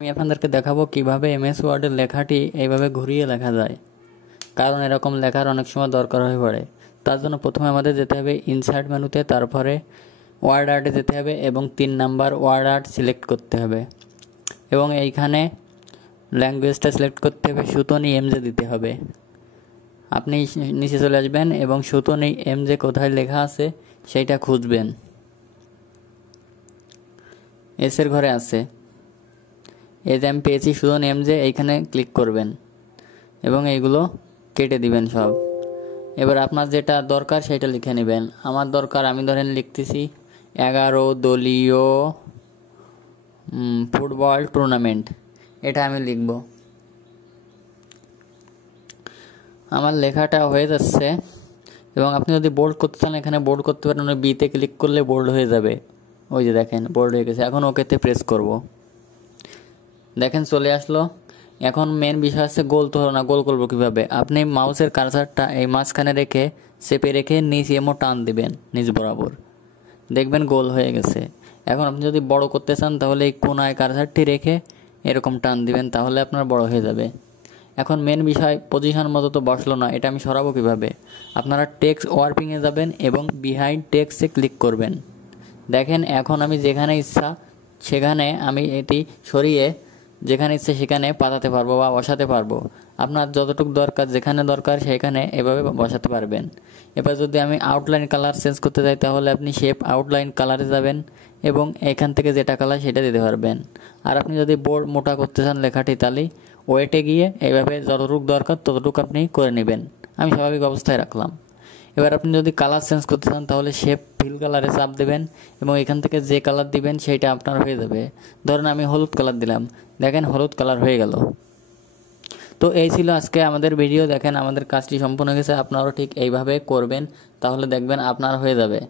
আমি আপনাদেরকে দেখাবো কিভাবে এমএস ওয়ার্ডের লেখাটি এইভাবে ঘুরিয়ে লেখা যায়, কারণ এরকম লেখার অনেক সময় দরকার হয়ে পড়ে। তার জন্য প্রথমে আমাদের যেতে হবে ইনসার্ট মেনুতে, তারপরে ওয়ার্ড আর্টে যেতে হবে এবং 3 নাম্বার ওয়ার্ড আর্ট সিলেক্ট করতে হবে এবং এইখানে ল্যাঙ্গুয়েজটা সিলেক্ট করতে হবে, সুতনি এমজে দিতে হবে। আপনি নিচে চলে আসবেন এবং সুতনি এমজে কোথায় লেখা আছে সেইটা খুঁজবেন। এসের ঘরে আছে, এই যে আমি পেয়েছি সুতনি এমজে, এইখানে ক্লিক করবেন এবং এইগুলো কেটে দিবেন সব। এবার আপনার যেটা দরকার সেটা লিখে নেবেন। আমার দরকার, আমি ধরেন লিখতেছি 11 দলীয় ফুটবল টুর্নামেন্ট, এটা আমি লিখব। আমার লেখাটা হয়ে যাচ্ছে এবং আপনি যদি বোল্ড করতে চান এখানে বোল্ড করতে পারেন, বিতে ক্লিক করলে বোল্ড হয়ে যাবে। ওই যে দেখেন বোল্ড হয়ে গেছে। এখন ওকেতে প্রেস করব, দেখেন চলে আসলো। এখন মেন বিষয় হচ্ছে গোল তো হলো না, গোল করবো কীভাবে। আপনি মাউসের কার্সারটা এই মাঝখানে রেখে চেপে রেখে নিচ এমো টান দিবেন নিচ বরাবর, দেখবেন গোল হয়ে গেছে। এখন আপনি যদি বড় করতে চান তাহলে এই কোনায় কার্সারটি রেখে এরকম টান দিবেন, তাহলে আপনার বড় হয়ে যাবে। এখন মেন বিষয়, পজিশন মতো তো বসলো না, এটা আমি সরাবো কীভাবে। আপনারা টেক্সট ওয়ার্পিংয়ে যাবেন এবং বিহাইন্ড টেক্সটে ক্লিক করবেন। দেখেন এখন আমি যেখানে ইচ্ছা সেখানে আমি এটি সরিয়ে যেখানে ইচ্ছে সেখানে পাতাতে পারবো বা বসাতে পারবো। আপনার যতটুকু দরকার, যেখানে দরকার সেখানে এভাবে বসাতে পারবেন। এবার যদি আমি আউটলাইন কালার চেঞ্জ করতে চাই তাহলে আপনি শেপ আউটলাইন কালারে যাবেন এবং এখান থেকে যেটা কালার সেটা দিতে পারবেন। আর আপনি যদি বোর্ড মোটা করতে চান লেখাটি, তাহলে ওয়েটে গিয়ে এইভাবে যতটুকু দরকার ততটুকু আপনি করে নেবেন। আমি স্বাভাবিক অবস্থায় রাখলাম। এবার আপনি যদি কালার চেঞ্জ করতে চান তাহলে শেপ ফিল কালারে চাপ দেবেন এবং এখান থেকে যে কালার দিবেন সেইটা আপনার হয়ে যাবে। ধরুন আমি হলুদ কালার দিলাম, দেখেন হলুদ কালার হয়ে গেল। তো এই ছিল আজকে আমাদের ভিডিও। দেখেন আমাদের কাজটি সম্পূর্ণ হয়ে গেছে। আপনারাও ঠিক এইভাবে করবেন, তাহলে দেখবেন আপনার হয়ে যাবে।